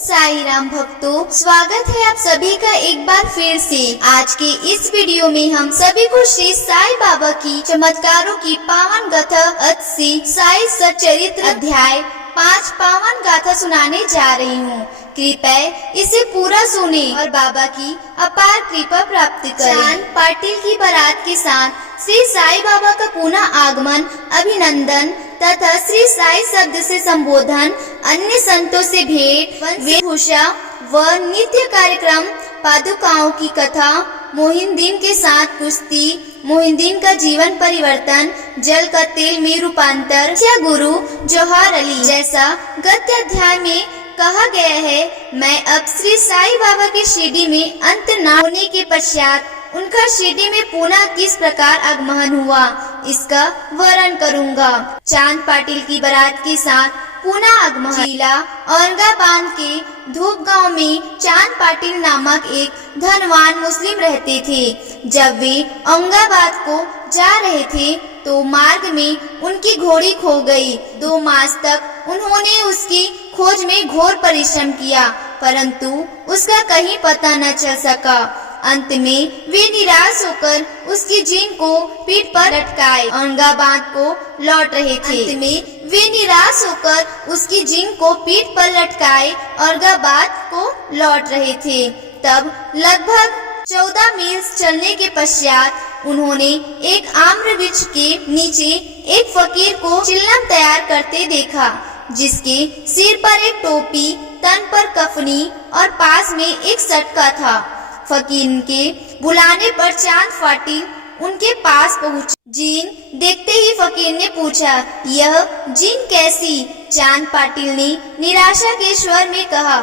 साई राम भक्तों, स्वागत है आप सभी का एक बार फिर से। आज के इस वीडियो में हम सभी को श्री साई बाबा की चमत्कारों की पावन गाथा अति साई सच्चरित्र अध्याय 5 पावन गाथा सुनाने जा रही हूँ। कृपया इसे पूरा सुने और बाबा की अपार कृपा प्राप्त करें। चांद पाटिल की बारात के साथ श्री साई बाबा का पुनः आगमन, अभिनंदन तथा श्री साई शब्द से संबोधन, अन्य संतों से भेंट, वेशभूषा व नित्य कार्यक्रम, पादुकाओं की कथा, मोहिंदीन के साथ कुश्ती, मोहिंदीन का जीवन परिवर्तन, जल का तेल में रूपांतर, क्या गुरु जौहर अली जैसा गद्य अध्याय में कहा गया है। मैं अब श्री साई बाबा की शिरडी में अंत न होने के पश्चात उनका शिरडी में पुनः किस प्रकार आगमन हुआ, इसका वर्णन करूंगा। चांद पाटिल की बारात के साथ पुनः आगमन। जिला औरंगाबाद के धूप गांव में चांद पाटिल नामक एक धनवान मुस्लिम रहते थे। जब वे औरंगाबाद को जा रहे थे तो मार्ग में उनकी घोड़ी खो गई। 2 मास तक उन्होंने उसकी खोज में घोर परिश्रम किया, परंतु उसका कहीं पता न चल सका। अंत में वे निराश होकर उसकी जीन को पीठ पर लटकाए औरंगाबाद को लौट रहे थे। अंत में वे निराश होकर उसकी जीन को पीठ पर लटकाए औरंगाबाद को लौट रहे थे। तब लगभग 14 मील चलने के पश्चात उन्होंने एक आम्र वृक्ष के नीचे एक फकीर को चिल्लम तैयार करते देखा, जिसके सिर पर एक टोपी, तन पर कफनी और पास में एक सटका था। फकीर के बुलाने पर चांद पाटिल उनके पास पहुंचे। जीन देखते ही फकीर ने पूछा, यह जीन कैसी? चांद पाटिल ने निराशा के स्वर में कहा,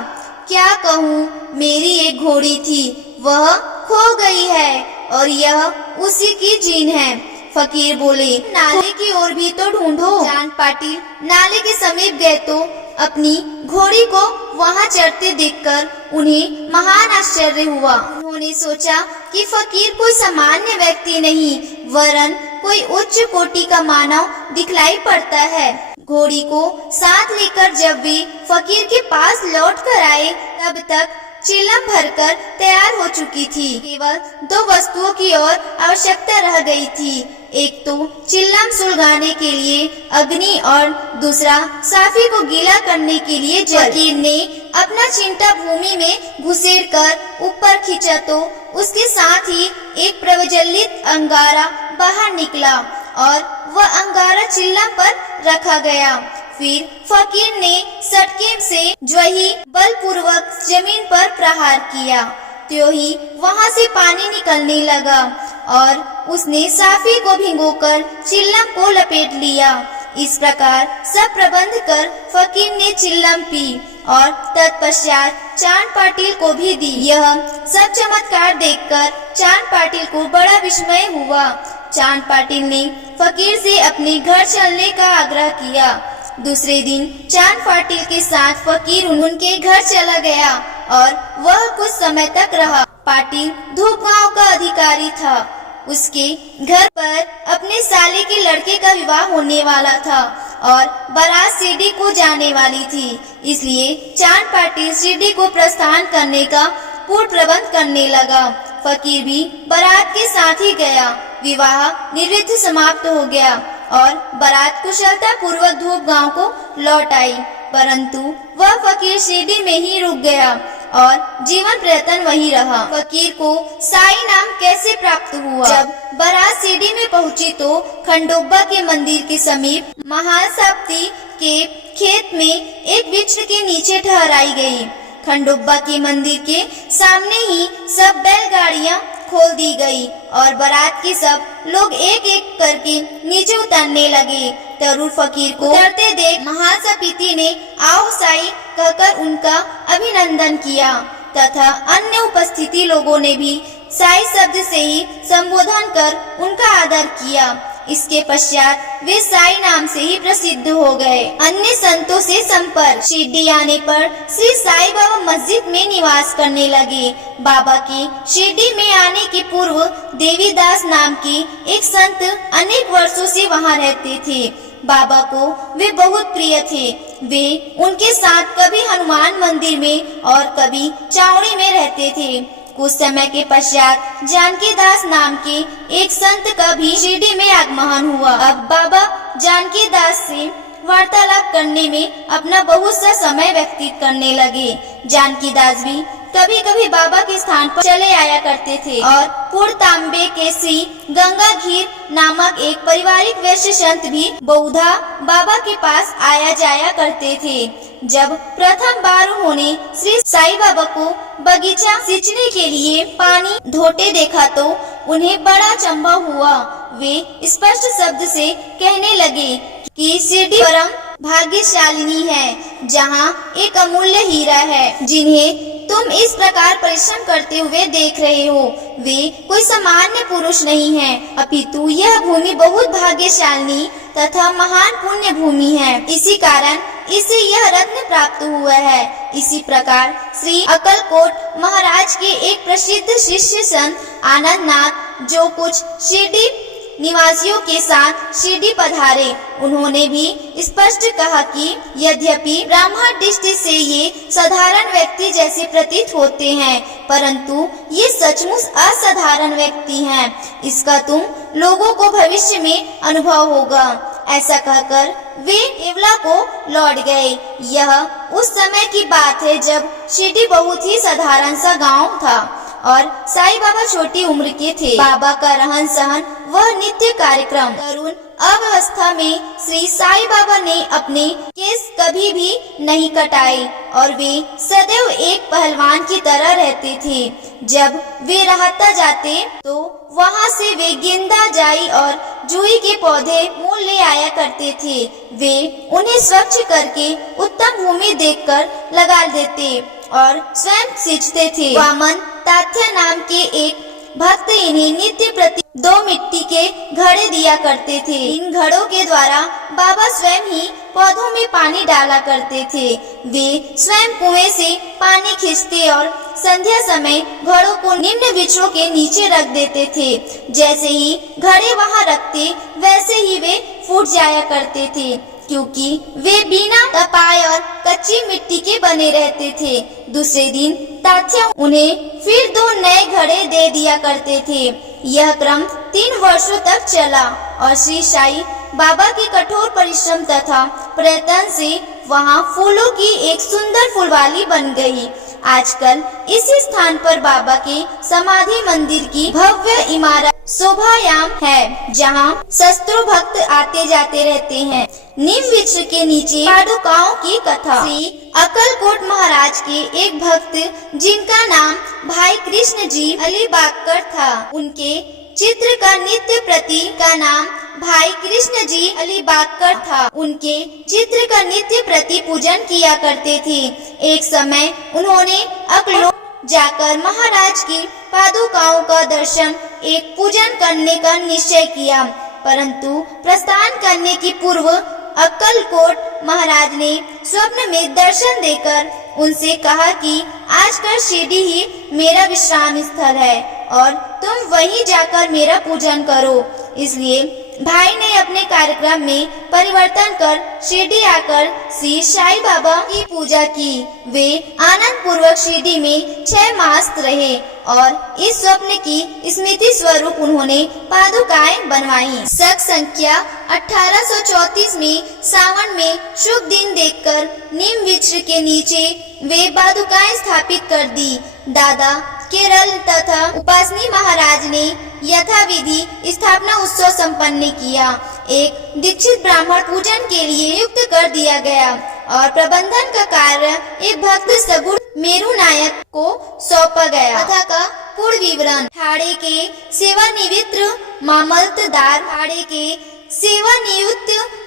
क्या कहूँ, मेरी एक घोड़ी थी, वह खो गई है और यह उसी की जीन है। फकीर बोले, नाले की ओर भी तो ढूंढो। चांद पाटिल नाले के समीप गए तो अपनी घोड़ी को वहां चढ़ते देखकर उन्हें महान आश्चर्य हुआ। उन्होंने सोचा कि फकीर कोई सामान्य व्यक्ति नहीं, वरन कोई उच्च कोटि का मानव दिखलाई पड़ता है। घोड़ी को साथ लेकर जब वे फकीर के पास लौट कर आए, तब तक चिल्लम भरकर तैयार हो चुकी थी। केवल 2 वस्तुओं की और आवश्यकता रह गई थी, एक तो चिल्लम सुलगाने के लिए अग्नि और दूसरा साफी को गीला करने के लिए जल। फकीर ने अपना चिमटा भूमि में घुसेड़कर ऊपर खींचा तो उसके साथ ही एक प्रज्वलित अंगारा बाहर निकला और वह अंगारा चिल्लम पर रखा गया। फिर फकीर ने सटके से ज्वही बलपूर्वक जमीन पर प्रहार किया, त्यों ही वहां से पानी निकलने लगा और उसने साफी को भिगोकर चिल्लम को लपेट लिया। इस प्रकार सब प्रबंध कर फकीर ने चिल्लम पी और तत्पश्चात चांद पाटिल को भी दी। यह सब चमत्कार देखकर चांद पाटिल को बड़ा विस्मय हुआ। चांद पाटिल ने फकीर से अपने घर चलने का आग्रह किया। दूसरे दिन चांद पाटिल के साथ फकीर उनके घर चला गया और वह कुछ समय तक रहा। पाटिल धूप गांव का अधिकारी था। उसके घर पर अपने साले के लड़के का विवाह होने वाला था और बारात शिरडी को जाने वाली थी, इसलिए चांद पाटिल शिरडी को प्रस्थान करने का पूर्ण प्रबंध करने लगा। फकीर भी बारात के साथ ही गया। विवाह निर्विघ्न समाप्त हो गया और बारात कुशलता पूर्वक धूप गांव को लौट आई, परंतु वह फकीर शिरडी में ही रुक गया और जीवन पर्यंत वहीं रहा। फकीर को साई नाम कैसे प्राप्त हुआ? जब बारात शिरडी में पहुंची तो खंडोबा के मंदिर के समीप महासाप्ती के खेत में एक वृक्ष के नीचे ठहराई गई। खंडोबा के मंदिर के सामने ही सब बैलगाड़ियां खोल दी गई और बारात के सब लोग एक एक करके नीचे उतरने लगे। तरुण फकीर को उतरते देख महासपीति ने आओ साई कहकर उनका अभिनंदन किया तथा अन्य उपस्थिति लोगों ने भी साई शब्द से ही संबोधन कर उनका आदर किया। इसके पश्चात वे साई नाम से ही प्रसिद्ध हो गए। अन्य संतों से संपर्क। शिरडी आने पर श्री साई बाबा मस्जिद में निवास करने लगे। बाबा के शिरडी में आने के पूर्व देवीदास नाम के एक संत अनेक वर्षों से वहां रहते थे। बाबा को वे बहुत प्रिय थे। वे उनके साथ कभी हनुमान मंदिर में और कभी चावड़ी में रहते थे। कुछ समय के पश्चात जानकीदास नाम के एक संत का भी शिरडी में आगमन हुआ। अब बाबा जानकीदास से वार्तालाप करने में अपना बहुत सा समय व्यतीत करने लगे। जानकीदास भी कभी कभी बाबा के स्थान पर चले आया करते थे और पुरतांबे के श्री गंगाधीर नामक एक पारिवारिक वैश्य संत भी बहुधा बाबा के पास आया जाया करते थे। जब प्रथम बार उन्होंने श्री साईं बाबा को बगीचा सींचने के लिए पानी धोते देखा तो उन्हें बड़ा अचंभा हुआ। वे स्पष्ट शब्द से कहने लगे कि शिरडी परम भाग्यशालिनी है, जहाँ एक अमूल्य हीरा है जिन्हें तुम इस प्रकार परिश्रम करते हुए देख रहे हो। वे कोई सामान्य पुरुष नहीं है, अपितु यह भूमि बहुत भाग्यशालिनी तथा महान पुण्य भूमि है। इसी कारण इसे यह रत्न प्राप्त हुआ है। इसी प्रकार श्री अक्कलकोट महाराज के एक प्रसिद्ध शिष्य संत आनंदनाथ जो कुछ शिरडी निवासियों के साथ शिरडी पधारे, उन्होंने भी स्पष्ट कहा कि यद्यपि ब्राह्मण दृष्टि से ये साधारण व्यक्ति जैसे प्रतीत होते हैं, परंतु ये सचमुच असाधारण व्यक्ति हैं। इसका तुम लोगों को भविष्य में अनुभव होगा। ऐसा कहकर वे येवला को लौट गए। यह उस समय की बात है जब शिरडी बहुत ही साधारण सा गांव था और साईं बाबा छोटी उम्र के थे। बाबा का रहन सहन वह नित्य कार्यक्रम। तरुण अवस्था में श्री साईं बाबा ने अपने केस कभी भी नहीं कटाए और वे सदैव एक पहलवान की तरह रहते थे। जब वे रहता जाते तो वहाँ से वे गेंदा, जाई और जूही के पौधे मोल ले आया करते थे। वे उन्हें स्वच्छ करके उत्तम भूमि देखकर लगा देते और स्वयं सींचते थे। वामन तात्या नाम के एक भक्त इन्हें नित्य प्रति 2 मिट्टी के घड़े दिया करते थे। इन घड़ों के द्वारा बाबा स्वयं ही पौधों में पानी डाला करते थे। वे स्वयं कुएं से पानी खींचते और संध्या समय घड़ों को निम्न वृक्षों के नीचे रख देते थे। जैसे ही घड़े वहां रखते वैसे ही वे फूट जाया करते थे, क्योंकि वे बिना तपाए और कच्ची मिट्टी के बने रहते थे। दूसरे दिन तात्या उन्हें फिर 2 नए घड़े दे दिया करते थे। यह क्रम 3 वर्षों तक चला और श्री साईं बाबा के कठोर परिश्रम तथा प्रयत्न से वहाँ फूलों की एक सुंदर फुलवाली बन गई। आजकल इसी स्थान पर बाबा के समाधि मंदिर की भव्य इमारत शोभायाम है, जहाँ शस्त्रों भक्त आते जाते रहते हैं। नीम वृक्ष के नीचे पादुकाओं की कथा। श्री अक्कलकोट महाराज के एक भक्त जिनका नाम भाई कृष्ण जी अलीबागकर था, उनके चित्र का नित्य प्रति का नाम भाई कृष्ण जी अलीबागकर था। उनके चित्र का नित्य प्रति पूजन किया करते थे। एक समय उन्होंने अक्कलकोट जाकर महाराज की पादुकाओं का दर्शन एक पूजन करने का निश्चय किया, परंतु प्रस्थान करने की पूर्व अक्कलकोट महाराज ने स्वप्न में दर्शन देकर उनसे कहा कि आजकल शिरडी ही मेरा विश्राम स्थल है और तुम वहीं जाकर मेरा पूजन करो। इसलिए भाई ने अपने कार्यक्रम में परिवर्तन कर शिरडी आकर श्री साईं बाबा की पूजा की। वे आनंद पूर्वक शिरडी में 6 मास रहे और इस स्वप्न की स्मृति स्वरूप उन्होंने पादुकाएं बनवाई। शक संख्या 1834 में सावन में शुभ दिन देखकर नीम वृक्ष के नीचे वे पादुकाएं स्थापित कर दी। दादा केरल तथा उपासनी महाराज ने यथाविधि स्थापना उत्सव संपन्न किया। एक दीक्षित ब्राह्मण पूजन के लिए नियुक्त कर दिया गया और प्रबंधन का कार्य एक भक्त सगुण मेरू नायक को सौंपा गया। कथा का पूर्ण विवरण। ठाणे के सेवानिवृत्त मामलतदार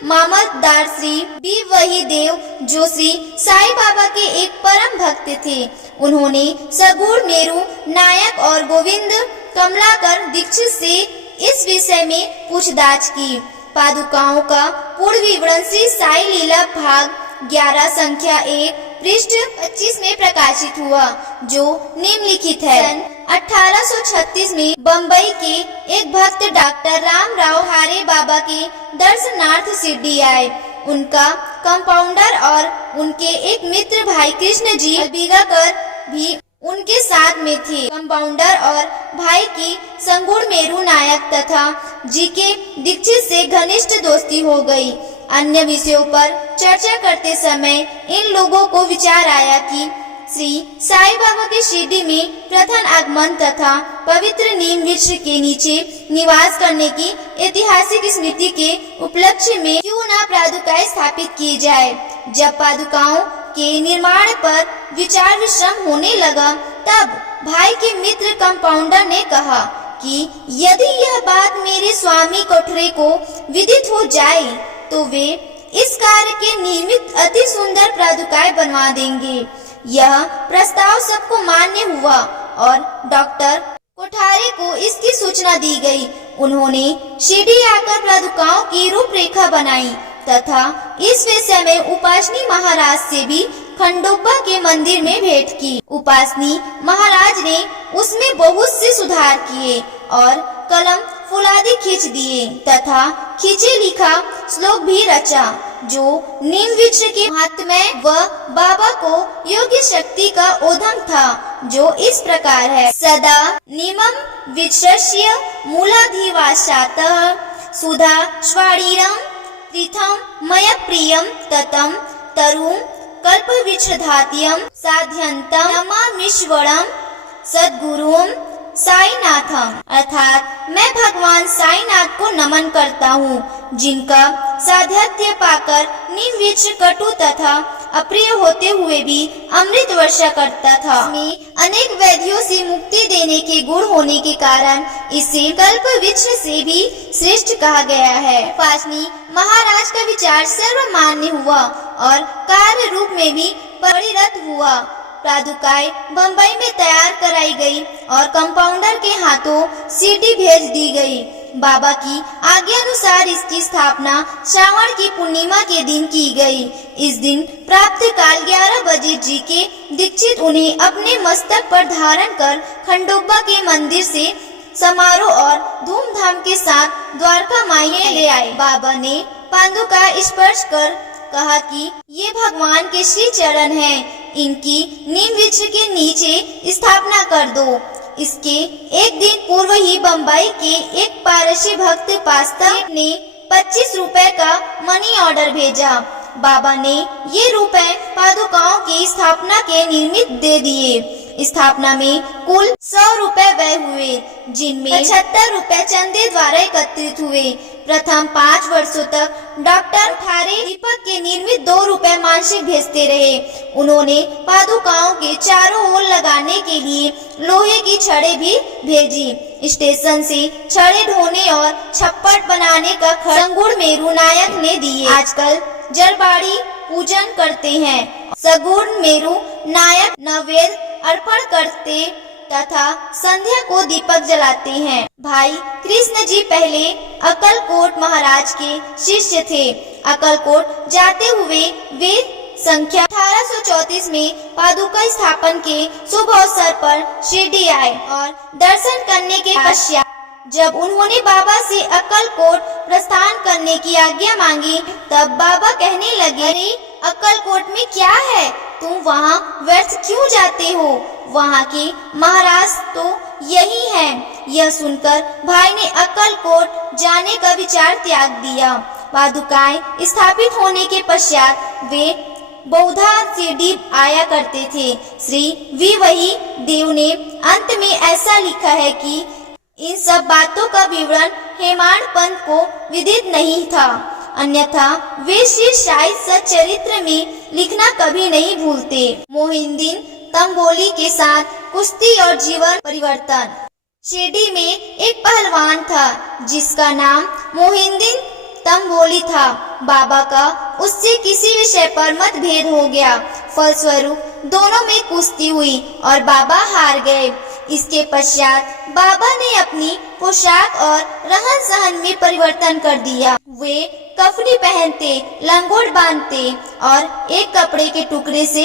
मामलतदार श्री बी वही देव जो श्री साईं बाबा के एक परम भक्त थे। उन्होंने सगुण मेरू नायक और गोविंद कमलाकर दीक्षित से इस विषय में पूछताछ की। पादुकाओं का पूर्ण विवरण श्री साई लीला भाग 11 संख्या 1 पृष्ठ 25 में प्रकाशित हुआ, जो निम्नलिखित है। सन 1836 में बम्बई के एक भक्त डॉक्टर रामराव हारे बाबा के दर्शनार्थ शिरडी आए। उनका कंपाउंडर और उनके एक मित्र भाई कृष्ण जी अलबिगाकर भी उनके साथ में थे। कंपाउंडर और भाई की संगुण मेरू नायक तथा जीके दीक्षित से घनिष्ठ दोस्ती हो गई। अन्य विषयों पर चर्चा करते समय इन लोगों को विचार आया कि श्री साईं बाबा के शिरडी में प्रथम आगमन तथा पवित्र नीम वृक्ष के नीचे निवास करने की ऐतिहासिक स्मृति के उपलक्ष्य में क्यों न पादुकाएं स्थापित की जाए। जब पादुकाओं के निर्माण पर विचार विश्रम होने लगा, तब भाई के मित्र कंपाउंडर ने कहा कि यदि यह बात मेरे स्वामी कोठरे को विदित हो जाए तो वे इस कार्य के निमित्त अति सुंदर पादुकाएं बनवा देंगे। यह प्रस्ताव सबको मान्य हुआ और डॉक्टर कोठारे को इसकी सूचना दी गई। उन्होंने शिरडी आकर पादुकाओं की रूपरेखा बनाई तथा इस विषय में उपासनी महाराज से भी खंडोबा के मंदिर में भेंट की। उपासनी महाराज ने उसमें बहुत से सुधार किए और कलम फुलादी खींच दिए तथा खींचे लिखा श्लोक भी रचा, जो नीम वृक्ष के महात्म्य व बाबा को योग्य शक्ति का ओधम था, जो इस प्रकार है। सदा नीमं वृक्षस्य मूलाधिवासातः सुधा स्वाणीरं तीर्थं मया प्रियं ततं तरुं कल्पवृक्षधात्यं साध्यन्तं नमामीश्वरं सद्गुरुं साईनाथम। अर्थात मैं भगवान साईनाथ को नमन करता हूँ, जिनका साध्यत्य पाकर नीम वृक्ष कटु तथा अप्रिय होते हुए भी अमृत वर्षा करता था। इसमें अनेक व्याधियों से मुक्ति देने के गुण होने के कारण इसे कल्प वृक्ष से भी श्रेष्ठ कहा गया है। उपासनी महाराज का विचार सर्वमान्य हुआ और कार्य रूप में भी परिणत हुआ। पादुकाएं बम्बई में तैयार कराई गई और कंपाउंडर के हाथों शिरडी भेज दी गई। बाबा की आज्ञा अनुसार इसकी स्थापना श्रावण की पूर्णिमा के दिन की गई। इस दिन प्रातः काल 11 बजे जी के दीक्षित उन्हें अपने मस्तक पर धारण कर खंडोबा के मंदिर से समारोह और धूमधाम के साथ द्वारका माई ले आए। बाबा ने पादुका स्पर्श कर कहा कि ये भगवान के श्री चरण हैं, इनकी नीम वृक्ष के नीचे स्थापना कर दो। इसके एक दिन पूर्व ही बम्बई के एक पारसी भक्त पास्ता ने 25 रुपए का मनी ऑर्डर भेजा। बाबा ने ये रुपए पादुकाओं की स्थापना के निमित्त दे दिए। स्थापना में कुल 100 रुपए व्यय हुए, जिनमें 75 रुपए चंदे द्वारा एकत्रित हुए। प्रथम 5 वर्षों तक डॉक्टर ठारे दीपक के निर्मित 2 रुपए मासिक भेजते रहे। उन्होंने पादुकाओं के चारों ओर लगाने के लिए लोहे की छड़ें भी भेजी। स्टेशन से छड़ें ढोने और छप्पर बनाने का खर्च संगुण मेरू नायक ने दिए। आजकल जलबाड़ी पूजन करते हैं। सगुण मेरू नायक नैवेद्य अर्पण करते तथा संध्या को दीपक जलाते हैं। भाई कृष्ण जी पहले अक्कलकोट महाराज के शिष्य थे। अक्कलकोट जाते हुए वे संख्या 1834 में पादुका स्थापन के शुभ अवसर पर शिरडी आए और दर्शन करने के पश्चात जब उन्होंने बाबा से अक्कलकोट प्रस्थान करने की आज्ञा मांगी, तब बाबा कहने लगे, अरे अक्कलकोट में क्या है, तुम वहाँ व्यर्थ क्यों जाते हो, वहाँ के महाराज तो यही हैं। यह सुनकर भाई ने अक्कलकोट जाने का विचार त्याग दिया। पादुकाएं स्थापित होने के पश्चात वे बहुधा शिरडी आया करते थे। श्री वी वही देव ने अंत में ऐसा लिखा है कि इन सब बातों का विवरण हेमाड पंत को विदित नहीं था, अन्यथा वे श्री साई सच्चरित्र में लिखना कभी नहीं भूलते। मोहिउद्दीन तंबोली के साथ कुश्ती और जीवन परिवर्तन। शिरडी में एक पहलवान था जिसका नाम मोहिउद्दीन तंबोली था। बाबा का उससे किसी विषय पर मतभेद हो गया। फलस्वरूप दोनों में कुश्ती हुई और बाबा हार गए। इसके पश्चात बाबा ने अपनी पोशाक और रहन सहन में परिवर्तन कर दिया। वे कफनी पहनते, लंगोट बांधते और एक कपड़े के टुकड़े से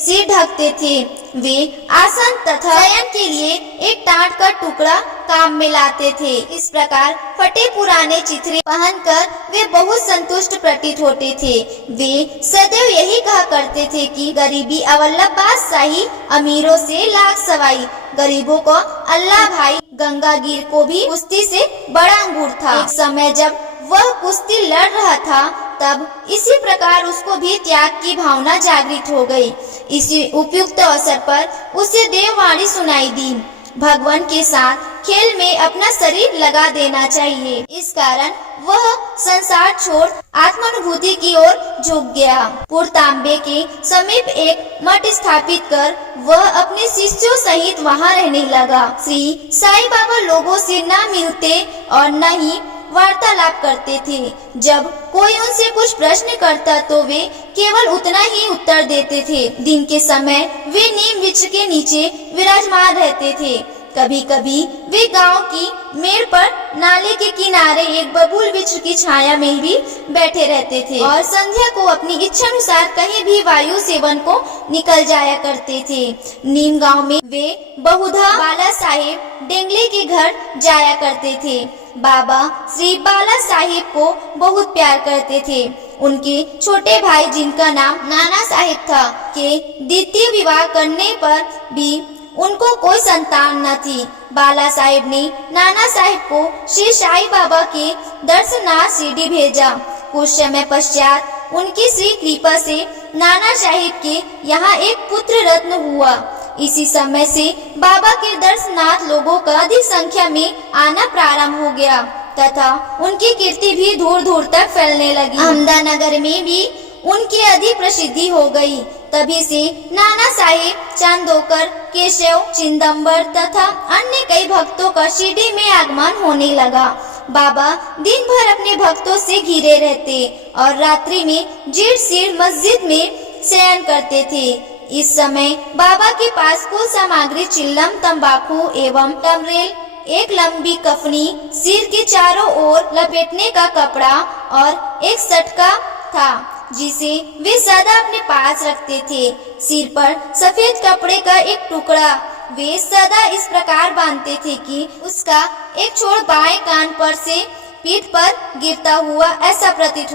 सिर ढकते थे। वे आसन तथा शयन के लिए एक टाट का टुकड़ा काम में लाते थे। इस प्रकार फटे पुराने चिथड़े पहनकर वे बहुत संतुष्ट प्रतीत होते थे। वे सदैव यही कहा करते थे कि गरीबी अवल्लभ बादशाही, अमीरों से लाख सवाई। गरीबों को अल्लाह भाई गंगागीर को भी कुश्ती से बड़ा अंगूर था। एक समय जब वह कुश्ती लड़ रहा था तब इसी प्रकार उसको भी त्याग की भावना जागृत हो गई। इसी उपयुक्त अवसर पर उसे देववाणी सुनाई दी, भगवान के साथ खेल में अपना शरीर लगा देना चाहिए। इस कारण वह संसार छोड़ आत्मानुभूति की ओर झुक गया। पुरतांबे के समीप एक मठ स्थापित कर वह अपने शिष्यों सहित वहां रहने लगा। श्री साईं बाबा लोगों से न मिलते और न ही वार्तालाप करते थे। जब कोई उनसे कुछ प्रश्न करता तो वे केवल उतना ही उत्तर देते थे। दिन के समय वे नीम वृक्ष के नीचे विराजमान रहते थे। कभी कभी वे गांव की मेड़ पर नाले के किनारे एक बबूल वृक्ष की छाया में भी बैठे रहते थे और संध्या को अपनी इच्छा अनुसार कहीं भी वायु सेवन को निकल जाया करते थे। नीम गांव में वे बहुधा बाला साहेब डेंगले के घर जाया करते थे। बाबा श्री बाला साहेब को बहुत प्यार करते थे। उनके छोटे भाई, जिनका नाम नाना साहेब था, के द्वितीय विवाह करने पर भी उनको कोई संतान न थी। बाला साहेब ने नाना साहेब को श्री साईं बाबा के दर्शनार्थ शिरडी भेजा। कुछ समय पश्चात उनकी श्री कृपा से नाना साहेब के यहाँ एक पुत्र रत्न हुआ। इसी समय से बाबा के दर्शनार्थ लोगों का अधिक संख्या में आना प्रारंभ हो गया तथा उनकी कीर्ति भी दूर दूर तक फैलने लगी। अहमदानगर में भी उनकी अधिक प्रसिद्धि हो गई। तभी से नाना साहेब, चांदोकर, केशव, चिदंबर तथा अन्य कई भक्तों का शिरडी में आगमन होने लगा। बाबा दिन भर अपने भक्तों से घिरे रहते और रात्रि में जीर्ण शीर्ण मस्जिद में शयन करते थे। इस समय बाबा के पास कुल सामग्री चिल्लम, तंबाकू एवं टमरेल, एक लंबी कफनी, सिर के चारों ओर लपेटने का कपड़ा और एक सटका था जिसे वे सदा अपने पास रखते थे। सिर पर सफेद कपड़े का एक टुकड़ा वे सदा इस प्रकार बांधते थे कि उसका एक छोर बाएं कान पर से पीठ पर गिरता हुआ ऐसा प्रतीत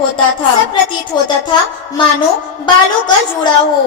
होता था मानो बालों का जुड़ा हो।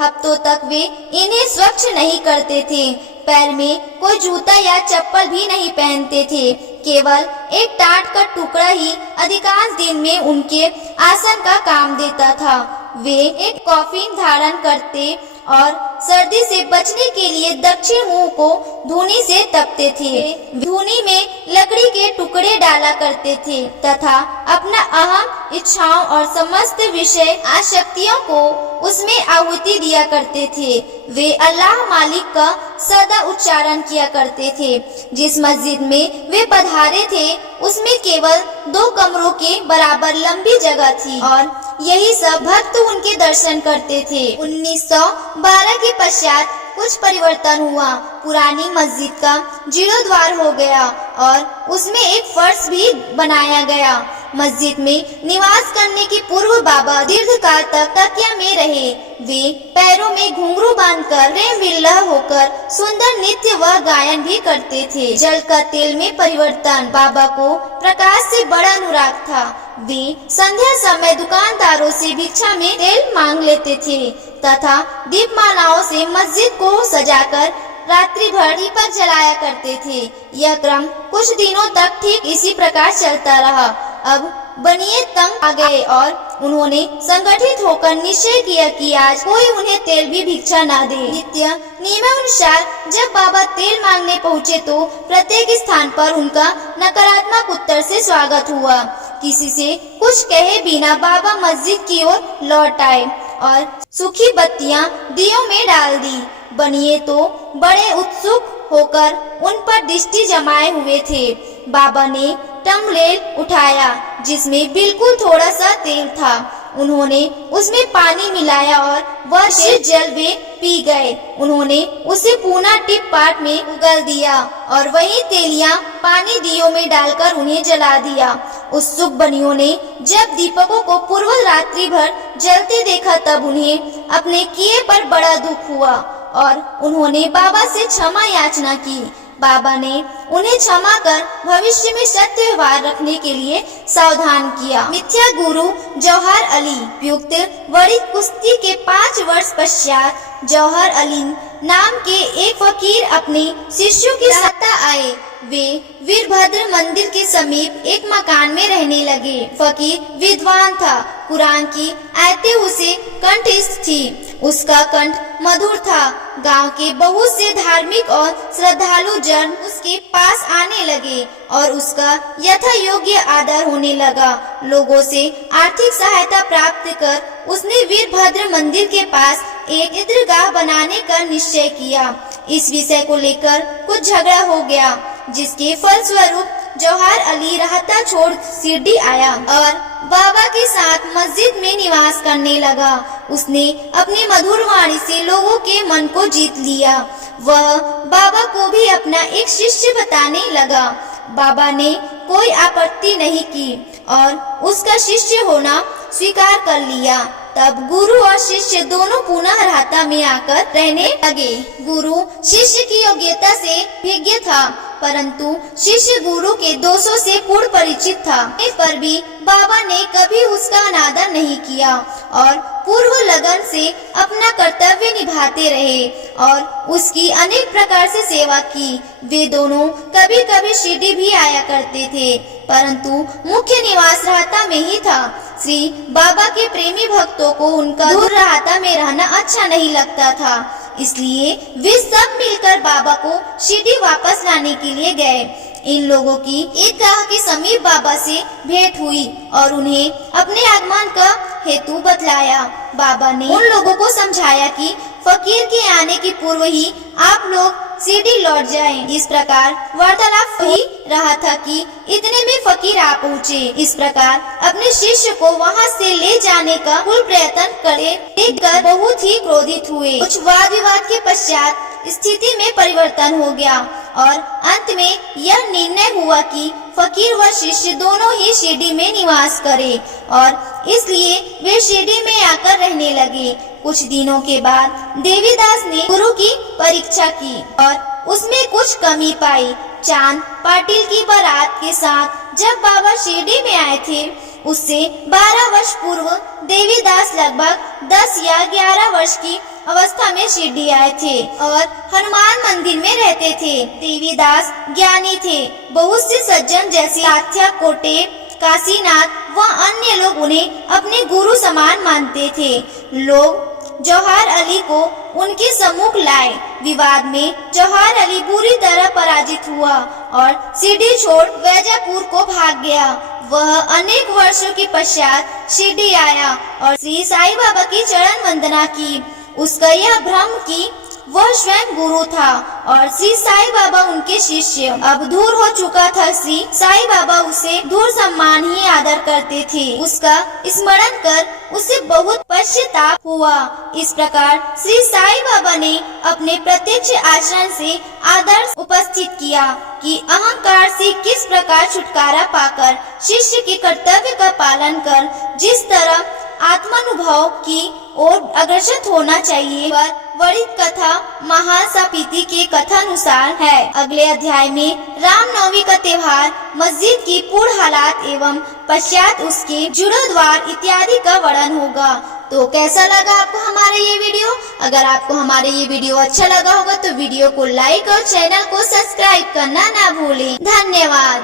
हफ्तों तक वे इन्हें स्वच्छ नहीं करते थे। पैर में कोई जूता या चप्पल भी नहीं पहनते थे। केवल एक टाट का टुकड़ा ही अधिकांश दिन में उनके आसन का काम देता था। वे एक कॉफिन धारण करते और सर्दी से बचने के लिए दक्षिण मुंह को धूनी से तपते थे। धूनी में लकड़ी के टुकड़े डाला करते थे तथा अपना अहम इच्छाओं और समस्त विषय आसक्तियों को उसमें आहुति दिया करते थे। वे अल्लाह मालिक का सदा उच्चारण किया करते थे। जिस मस्जिद में वे पधारे थे उसमें केवल 2 कमरों के बराबर लंबी जगह थी और यही सब भक्त उनके दर्शन करते थे। 1912 के पश्चात कुछ परिवर्तन हुआ। पुरानी मस्जिद का जीर्णोद्धार हो गया और उसमें एक फर्श भी बनाया गया। मस्जिद में निवास करने के पूर्व बाबा दीर्घकाल तक तकिया में रहे। वे पैरों में घुंघरू बांधकर प्रेम विल्लह होकर सुंदर नृत्य व गायन भी करते थे। जल का तेल में परिवर्तन। बाबा को प्रकाश से बड़ा अनुराग था। वे संध्या समय दुकानदारों से भिक्षा में तेल मांग लेते थे तथा दीपमालाओं से मस्जिद को सजाकर रात्रि भर दीपक जलाया करते थे। यह क्रम कुछ दिनों तक ठीक इसी प्रकार चलता रहा। अब बनिए तंग आ गए और उन्होंने संगठित होकर निश्चय किया कि आज कोई उन्हें तेल भी भिक्षा न दे। नित्य नियमानुसार जब बाबा तेल मांगने पहुँचे तो प्रत्येक स्थान पर उनका नकारात्मक उत्तर से स्वागत हुआ। किसी से कुछ कहे बिना बाबा मस्जिद की ओर लौट आए और सूखी बत्तियां दियों में डाल दी। बनिए तो बड़े उत्सुक होकर उन पर दृष्टि जमाए हुए थे। बाबा ने टमलेल उठाया जिसमें बिल्कुल थोड़ा सा तेल था। उन्होंने उसमें पानी मिलाया और वह जल वे पी गए। उन्होंने उसे पुनः टिप पाट में उगल दिया और वही तेलियां पानी दियों में डालकर उन्हें जला दिया उत्सुक बनियों ने जब दीपकों को पूर्व रात्रि भर जलते देखा तब उन्हें अपने किए पर बड़ा दुख हुआ और उन्होंने बाबा से क्षमा याचना की। बाबा ने उन्हें क्षमा कर भविष्य में सत्य व्यवहार रखने के लिए सावधान किया। मिथ्या गुरु जौहर अली युक्त बड़ी कुश्ती के 5 वर्ष पश्चात जौहर अली नाम के एक फकीर अपने शिष्यों के साथ आए। वे वीरभद्र मंदिर के समीप एक मकान में रहने लगे। फकीर विद्वान था, कुरान की आयतें उसे कंठस्थ थी, उसका कंठ मधुर था। गांव के बहुत से धार्मिक और श्रद्धालु जन उसके पास आने लगे और उसका यथा योग्य आदर होने लगा। लोगों से आर्थिक सहायता प्राप्त कर उसने वीरभद्र मंदिर के पास एक ईदगाह बनाने का निश्चय किया। इस विषय को लेकर कुछ झगड़ा हो गया, जिसके फलस्वरूप जौहर अली राहता छोड़ शिरडी आया और बाबा के साथ मस्जिद में निवास करने लगा। उसने अपनी मधुर वाणी से लोगों के मन को जीत लिया। वह बाबा को भी अपना एक शिष्य बताने लगा। बाबा ने कोई आपत्ति नहीं की और उसका शिष्य होना स्वीकार कर लिया। तब गुरु और शिष्य दोनों पुनः राहता में आकर रहने लगे। गुरु शिष्य की योग्यता से विज्ञ था, परंतु शिष्य गुरु के दोषों से पूर्ण परिचित था। पर भी बाबा ने कभी उसका अनादर नहीं किया और पूर्व लगन से अपना कर्तव्य निभाते रहे और उसकी अनेक प्रकार से सेवा की। वे दोनों कभी कभी शिरडी भी आया करते थे, परंतु मुख्य निवास राहता में ही था। श्री बाबा के प्रेमी भक्तों को उनका दूर राहता में रहना अच्छा नहीं लगता था, इसलिए वे सब मिलकर बाबा को शिरडी वापस लाने के लिए गए। इन लोगों की ईदगाह के समीप बाबा से भेंट हुई और उन्हें अपने आगमन का हेतु बतलाया। बाबा ने उन लोगों को समझाया कि फकीर के आने के पूर्व ही आप लोग शिरडी लौट जाएं। इस प्रकार वार्तालाप ही रहा था कि इतने में फकीर आ पहुँचे। इस प्रकार अपने शिष्य को वहां से ले जाने का कुल प्रयत्न करे देखकर बहुत ही क्रोधित हुए। कुछ वाद विवाद के पश्चात स्थिति में परिवर्तन हो गया और अंत में यह निर्णय हुआ कि फकीर व शिष्य दोनों ही शिरडी में निवास करें और इसलिए वे शिरडी में आकर रहने लगे। कुछ दिनों के बाद देवीदास ने गुरु की परीक्षा की और उसमें कुछ कमी पाई। चांद पाटिल की बारात के साथ जब बाबा शिरडी में आए थे, उससे 12 वर्ष पूर्व देवीदास लगभग 10 या 11 वर्ष की अवस्था में शिरडी आए थे और हनुमान मंदिर में रहते थे। देवीदास ज्ञानी थे। बहुत से सज्जन जैसे साथ्या, कोटे, काशीनाथ व अन्य लोग उन्हें अपने गुरु समान मानते थे। लोग जौहर अली को उनके सम्मुख लाए। विवाद में जौहर अली बुरी तरह पराजित हुआ और शिरडी छोड़ वैजापुर को भाग गया। वह अनेक वर्षों के पश्चात शिरडी आया और श्री साईं बाबा की चरण वंदना की। उसका यह भ्रम कि वह स्वयं गुरु था और श्री साईं बाबा उनके शिष्य। अब दूर हो चुका था। श्री साईं बाबा उसे दूर सम्मान ही आदर करते थे। उसका स्मरण कर उसे बहुत पश्चाताप हुआ। इस प्रकार श्री साईं बाबा ने अपने प्रत्यक्ष आचरण से आदर्श उपस्थित किया कि अहंकार से किस प्रकार छुटकारा पाकर शिष्य के कर्तव्य का पालन कर जिस तरह आत्मानुभव की ओर अग्रसर होना चाहिए, वह वर्णित कथा महासापीति के कथानुसार है। अगले अध्याय में रामनवमी का त्योहार, मस्जिद की पूर्ण हालात एवं पश्चात उसके जीर्णोद्धार इत्यादि का वर्णन होगा। तो कैसा लगा आपको हमारा ये वीडियो? अगर आपको हमारा ये वीडियो अच्छा लगा होगा तो वीडियो को लाइक और चैनल को सब्सक्राइब करना ना भूलें। धन्यवाद।